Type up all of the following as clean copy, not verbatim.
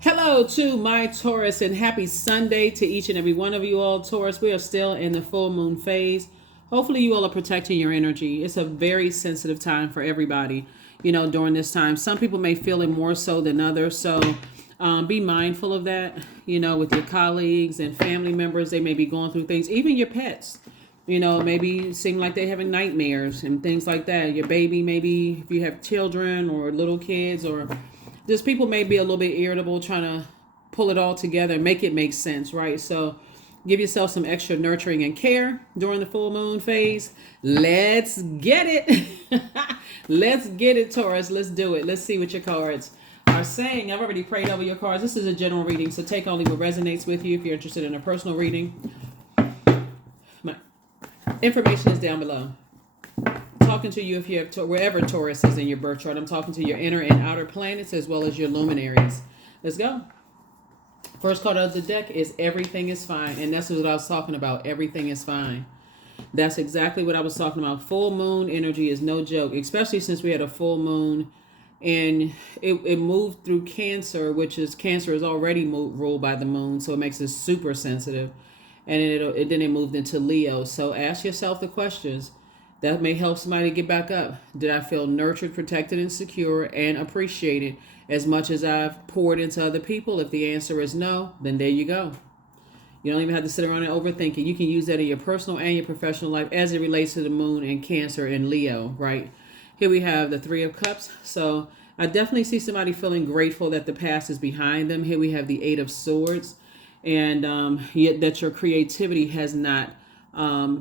Hello to my Taurus and happy Sunday to each and every one of you all. Taurus, we are still in the full moon phase. Hopefully you all are protecting your energy. It's a very sensitive time for everybody, during this time. Some people may feel it more so than others. So be mindful of that, with your colleagues and family members. They may be going through things, even your pets. Maybe seem like they're having nightmares and things like that. Your baby, maybe if you have children or little kids, or just people may be a little bit irritable trying to pull it all together and make it make sense, right? So give yourself some extra nurturing and care during the full moon phase. Let's get it. Let's get it, Taurus. Let's do it. Let's see what your cards are saying. I've already prayed over your cards. This is a general reading, so take only what resonates with you. If you're interested in a personal reading, my information is down below. Talking to you if you have wherever Taurus is in your birth chart. I'm talking to your inner and outer planets as well as your luminaries. Let's go. First card of the deck is everything is fine. And that's what I was talking about. Everything is fine. That's exactly what I was talking about. Full moon energy is no joke, especially since we had a full moon and it moved through Cancer, which is Cancer is already ruled by the moon. So it makes it super sensitive. And then it moved into Leo. So ask yourself the questions. That may help somebody get back up. Did I feel nurtured, protected, and secure and appreciated as much as I've poured into other people? If the answer is no, then there you go. You don't even have to sit around and overthink it. You can use that in your personal and your professional life as it relates to the moon and Cancer and Leo, right? Here we have the Three of Cups. So I definitely see somebody feeling grateful that the past is behind them. Here we have the Eight of Swords, and yet that your creativity has not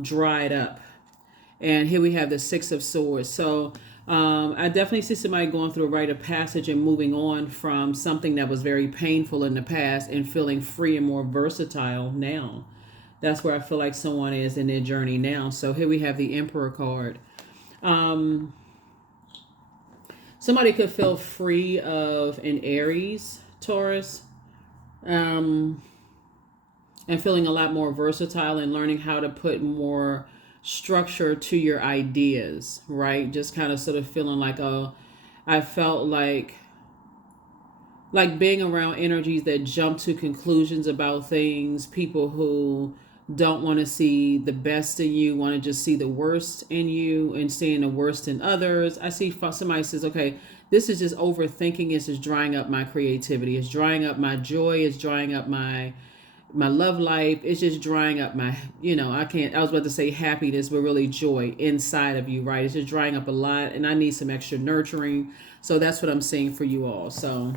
dried up. And here we have the Six of Swords. So I definitely see somebody going through a rite of passage and moving on from something that was very painful in the past and feeling free and more versatile now. That's where I feel like someone is in their journey now. So here we have the Emperor card. Somebody could feel free of an Aries, Taurus, and feeling a lot more versatile and learning how to put more structure to your ideas, right? Just kind of sort of feeling like, oh, I felt like being around energies that jump to conclusions about things, people who don't want to see the best in you, want to just see the worst in you and seeing the worst in others. I see somebody says, okay, this is just overthinking. It's just drying up my creativity. It's drying up my joy. It's drying up my love life. Is just drying up my, I was about to say happiness, but really joy inside of you, right? It's just drying up a lot and I need some extra nurturing. So that's what I'm seeing for you all. So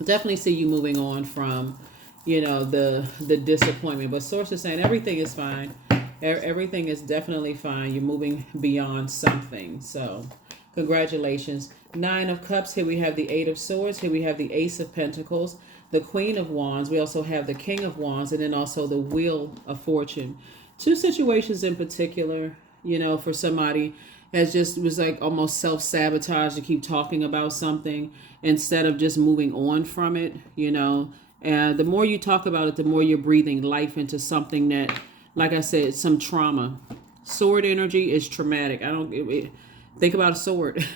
definitely see you moving on from, the disappointment. But source is saying everything is fine. Everything is definitely fine. You're moving beyond something. So congratulations. Nine of Cups. Here we have the Eight of Swords. Here we have the Ace of Pentacles, the Queen of Wands. We also have the King of Wands, and then also the Wheel of Fortune. Two situations in particular, for somebody was like almost self-sabotage to keep talking about something instead of just moving on from it, And the more you talk about it, the more you're breathing life into something that, like I said, some trauma. Sword energy is traumatic. Think about a sword.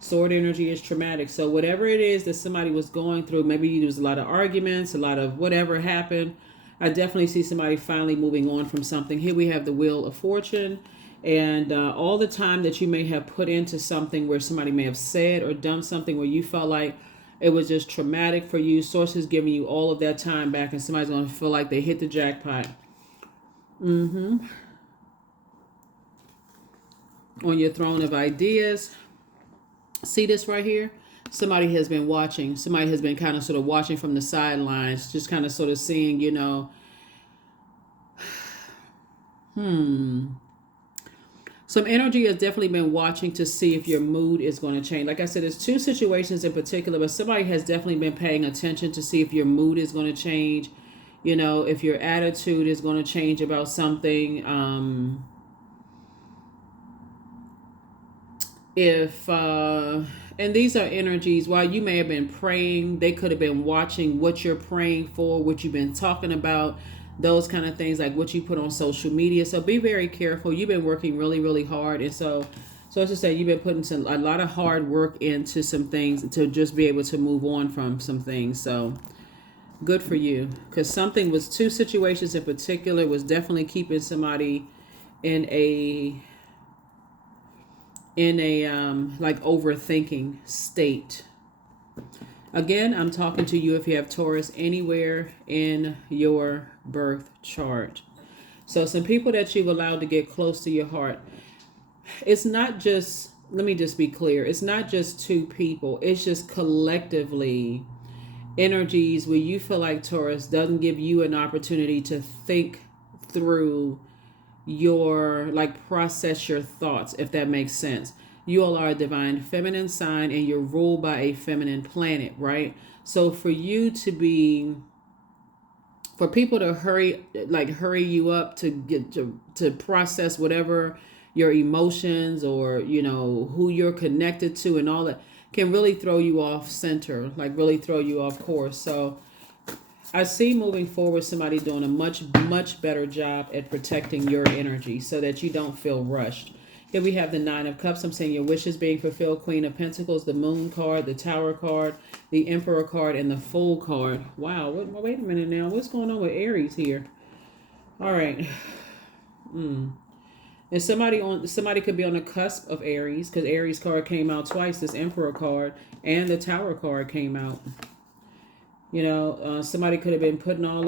Sword energy is traumatic. So whatever it is that somebody was going through, maybe there was a lot of arguments, a lot of whatever happened. I definitely see somebody finally moving on from something. Here we have the Wheel of Fortune, and all the time that you may have put into something where somebody may have said or done something where you felt like it was just traumatic for you. Sources giving you all of that time back, and somebody's going to feel like they hit the jackpot. On your throne of ideas. See this right here? Somebody has been watching. Somebody has been kind of sort of watching from the sidelines, just kind of sort of seeing, Some energy has definitely been watching to see if your mood is going to change. Like I said, there's two situations in particular, but somebody has definitely been paying attention to see if your mood is going to change, if your attitude is going to change about something. And these are energies, while you may have been praying, they could have been watching what you're praying for, what you've been talking about, those kind of things, like what you put on social media. So be very careful. You've been working really, really hard. And so So as I say, you've been putting a lot of hard work into some things to just be able to move on from some things. So good for you, because something was, two situations in particular was definitely keeping somebody in a like overthinking state. Again, I'm talking to you if you have Taurus anywhere in your birth chart. So some people that you've allowed to get close to your heart, it's not just, let me just be clear, it's not just two people, it's just collectively energies where you feel like Taurus doesn't give you an opportunity to think through your, like, process your thoughts, if that makes sense. You all are a divine feminine sign and you're ruled by a feminine planet, right? So for you to be, for people to hurry you up to get to process whatever your emotions or, you know, who you're connected to and all that, can really throw you off center, like really throw you off course. So I see moving forward somebody doing a much better job at protecting your energy so that you don't feel rushed. Here we have the Nine of Cups. I'm saying your wishes being fulfilled. Queen of Pentacles, the Moon card, the Tower card, the Emperor card, and the Fool card. Wow, wait a minute now. What's going on with Aries here? All right. And somebody could be on the cusp of Aries, because Aries card came out twice. This Emperor card and the Tower card came out. You know, somebody could have been putting all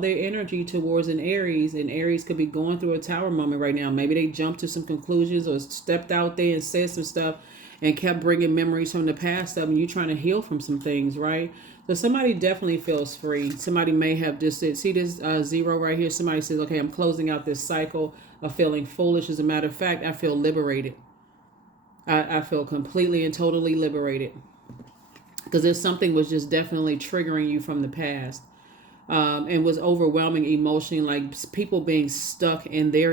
their energy towards an Aries, and Aries could be going through a Tower moment right now. Maybe they jumped to some conclusions or stepped out there and said some stuff and kept bringing memories from the past up, and you trying to heal from some things, right? So somebody definitely feels free. Somebody may have just said, see this zero right here? Somebody says, okay, I'm closing out this cycle of feeling foolish. As a matter of fact, I feel liberated. I feel completely and totally liberated. Because there's something was just definitely triggering you from the past, and was overwhelming emotionally, like people being stuck in their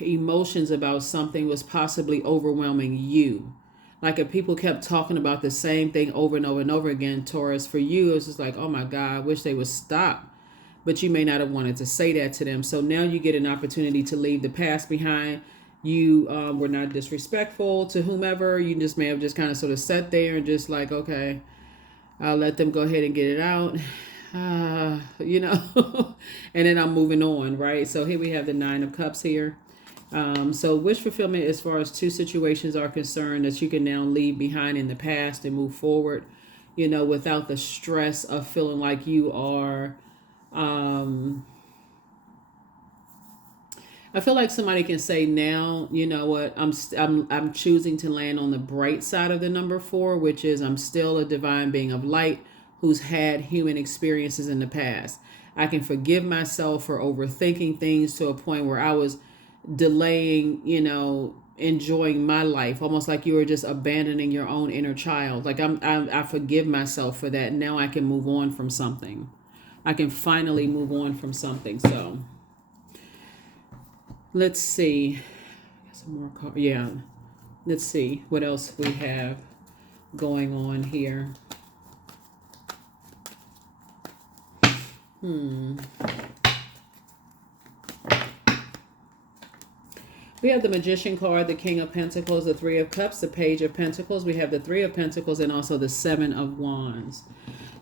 emotions about something was possibly overwhelming you. Like if people kept talking about the same thing over and over and over again, Taurus, for you, it's just like, oh my God, I wish they would stop. But you may not have wanted to say that to them. So now you get an opportunity to leave the past behind. You were not disrespectful to whomever. You just may have just kind of sort of sat there and just like, okay, I'll let them go ahead and get it out. You know, and then I'm moving on, right? So here we have the Nine of Cups here. So wish fulfillment as far as two situations are concerned that you can now leave behind in the past and move forward, you know, without the stress of feeling like you are, I feel like somebody can say now, you know what, I'm choosing to land on the bright side of the number 4, which is I'm still a divine being of light who's had human experiences in the past. I can forgive myself for overthinking things to a point where I was delaying, you know, enjoying my life, almost like you were just abandoning your own inner child. Like I forgive myself for that. Now I can move on from something. I can finally move on from something. So let's see. Some more cards. Yeah. Let's see what else we have going on here. We have the Magician card, the King of Pentacles, the Three of Cups, the Page of Pentacles. We have the Three of Pentacles and also the Seven of Wands.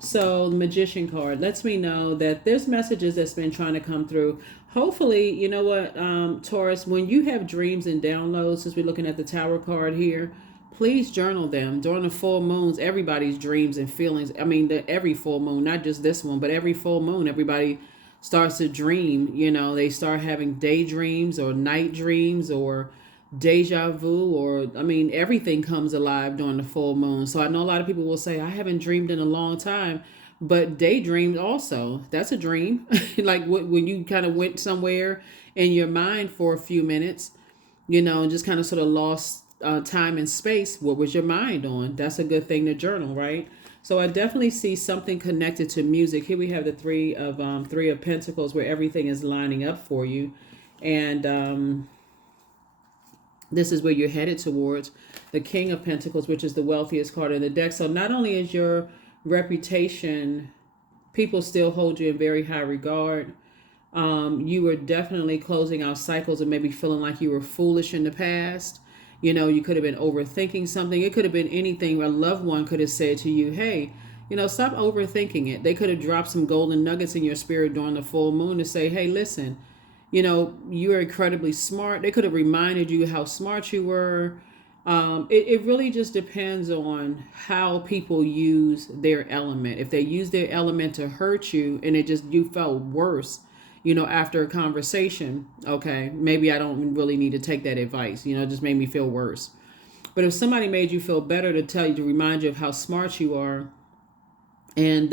So the Magician card lets me know that there's messages that's been trying to come through. Hopefully, you know what, Taurus, when you have dreams and downloads, since we're looking at the Tower card here, please journal them. During the full moons, everybody's dreams and feelings. I mean, every full moon, not just this one, but every full moon, everybody starts to dream. You know, they start having daydreams or night dreams or deja vu, or I mean, everything comes alive during the full moon. So I know a lot of people will say, I haven't dreamed in a long time, but daydreams also, that's a dream. Like when you kind of went somewhere in your mind for a few minutes, you know, and just kind of sort of lost time and space. What was your mind on? That's a good thing to journal, right? So I definitely see something connected to music. Here we have the Three of Pentacles, where everything is lining up for you, and this is where you're headed towards. The King of Pentacles, which is the wealthiest card in the deck. So not only is your reputation, people still hold you in very high regard. You were definitely closing out cycles and maybe feeling like you were foolish in the past. You could have been overthinking something. It could have been anything. A loved one could have said to you, hey, stop overthinking it. They could have dropped some golden nuggets in your spirit during the full moon to say, hey, listen, you're incredibly smart. They could have reminded you how smart you were. It really just depends on how people use their element. If they use their element to hurt you and you felt worse, after a conversation, okay, maybe I don't really need to take that advice. It just made me feel worse. But if somebody made you feel better to remind you of how smart you are, and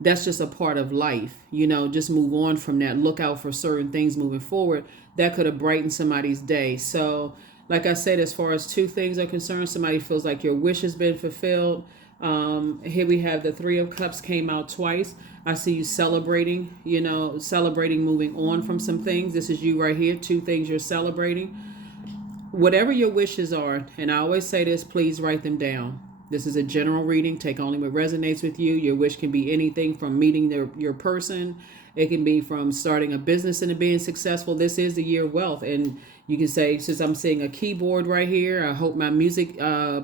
that's just a part of life, just move on from that. Look out for certain things moving forward. That could have brightened somebody's day. So, like I said, as far as two things are concerned, somebody feels like your wish has been fulfilled. Here we have the Three of Cups came out twice. I see you celebrating, moving on from some things. This is you right here. Two things you're celebrating. Whatever your wishes are, and I always say this, please write them down. This is a general reading. Take only what resonates with you. Your wish can be anything from meeting your person. It can be from starting a business and being successful. This is the year of wealth. And you can say, since I'm seeing a keyboard right here, I hope my music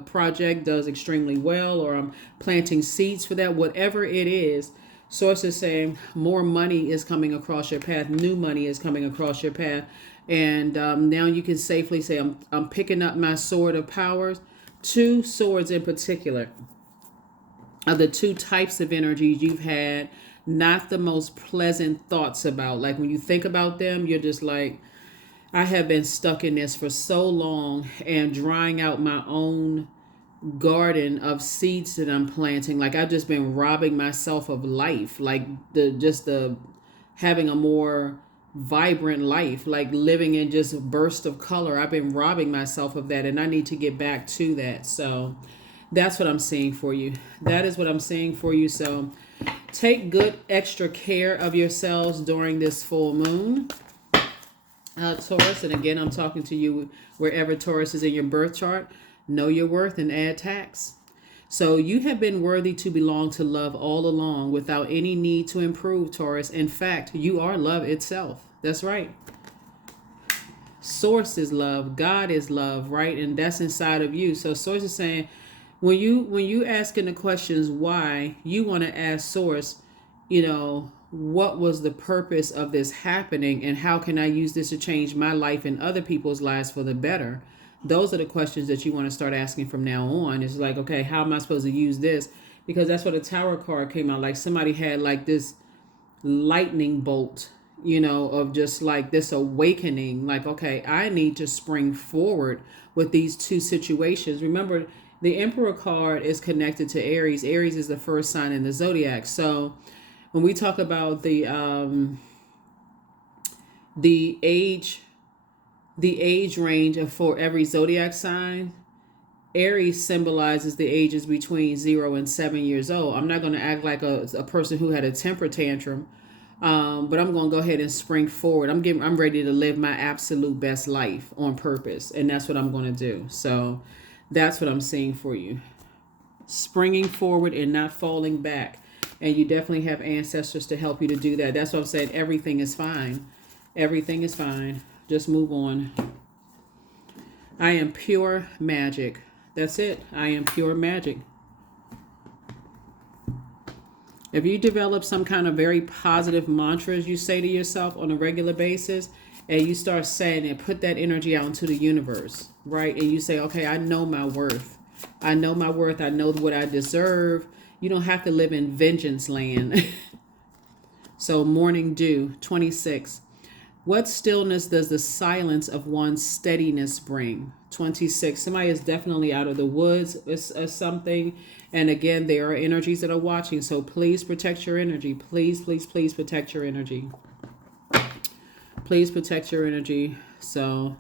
project does extremely well, or I'm planting seeds for that. Whatever it is, Source is saying more money is coming across your path. New money is coming across your path. And now you can safely say, I'm picking up my sword of powers. Two swords in particular are the two types of energies you've had not the most pleasant thoughts about. Like when you think about them, you're just like, I have been stuck in this for so long and drying out my own garden of seeds that I'm planting. Like I've just been robbing myself of life, like the having a more vibrant life, like living in just bursts of color. I've been robbing myself of that, and I need to get back to that. So that's what I'm seeing for you. That is what I'm seeing for you. So take good extra care of yourselves during this full moon, Taurus. And again, I'm talking to you wherever Taurus is in your birth chart. Know your worth and add tax. So you have been worthy to belong to love all along without any need to improve, Taurus. In fact, you are love itself. That's right. Source is love. God is love, right? And that's inside of you. So Source is saying, when you asking the questions why, you want to ask Source, what was the purpose of this happening, and how can I use this to change my life and other people's lives for the better? Those are the questions that you want to start asking from now on. It's like, okay, how am I supposed to use this? Because that's what a Tower card came out. Like somebody had like this lightning bolt, of just like this awakening. Like, okay, I need to spring forward with these two situations. Remember, the Emperor card is connected to Aries. Aries is the first sign in the Zodiac. So when we talk about the age range for every Zodiac sign, Aries symbolizes the ages between 0 and 7 years old. I'm not going to act like a person who had a temper tantrum, but I'm going to go ahead and spring forward. I'm ready to live my absolute best life on purpose, and that's what I'm going to do. So that's what I'm seeing for you. Springing forward and not falling back. And you definitely have ancestors to help you to do that. That's what I'm saying. Everything is fine. Everything is fine. Just move on. I am pure magic. That's it. I am pure magic. If you develop some kind of very positive mantras you say to yourself on a regular basis, and you start saying it, put that energy out into the universe, right? And you say, okay, I know my worth. I know my worth. I know what I deserve. You don't have to live in vengeance land. So morning dew, 26. What stillness does the silence of one's steadiness bring? 26. Somebody is definitely out of the woods or something. And again, there are energies that are watching. So please protect your energy. Please, please, please protect your energy. Please protect your energy. So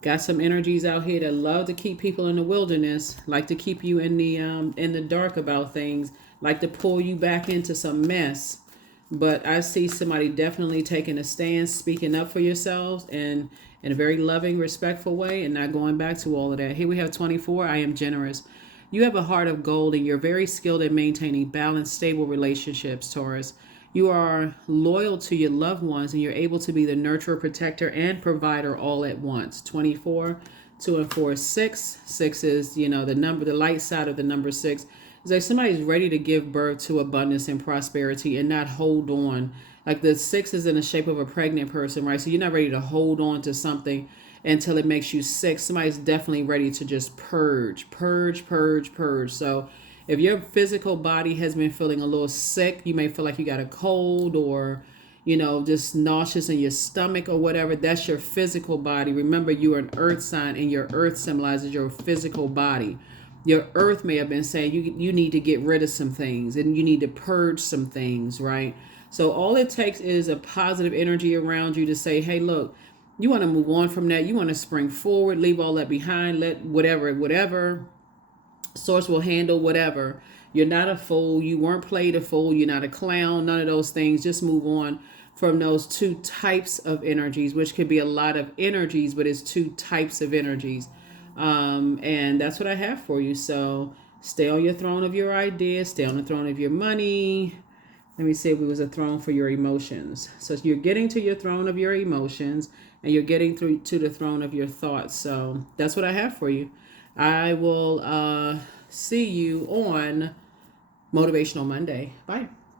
got some energies out here that love to keep people in the wilderness, like to keep you in the dark about things, like to pull you back into some mess. But I see somebody definitely taking a stand, speaking up for yourselves, and in a very loving, respectful way, and not going back to all of that. Here we have 24. I am generous. You have a heart of gold, and you're very skilled at maintaining balanced, stable relationships, Taurus. You are loyal to your loved ones, and you're able to be the nurturer, protector, and provider all at once. 24, 2 and 4 is 6. 6 is, you know, the light side of the number 6. It's like somebody's ready to give birth to abundance and prosperity and not hold on. Like the 6 is in the shape of a pregnant person, right? So you're not ready to hold on to something until it makes you sick. Somebody's definitely ready to just purge, purge, purge, purge. So if your physical body has been feeling a little sick, you may feel like you got a cold or, you know, just nauseous in your stomach or whatever. That's your physical body. Remember, you are an earth sign, and your earth symbolizes your physical body. Your earth may have been saying you need to get rid of some things and you need to purge some things, right? So all it takes is a positive energy around you to say, hey, look, you want to move on from that. You want to spring forward, leave all that behind, let whatever source will handle whatever. You're not a fool. You weren't played a fool. You're not a clown. None of those things. Just move on from those two types of energies, which could be a lot of energies, but it's two types of energies. And that's what I have for you. So stay on your throne of your ideas, stay on the throne of your money. Let me see if it was a throne for your emotions. So you're getting to your throne of your emotions, and you're getting through to the throne of your thoughts. So that's what I have for you. I will see you on Motivational Monday. Bye.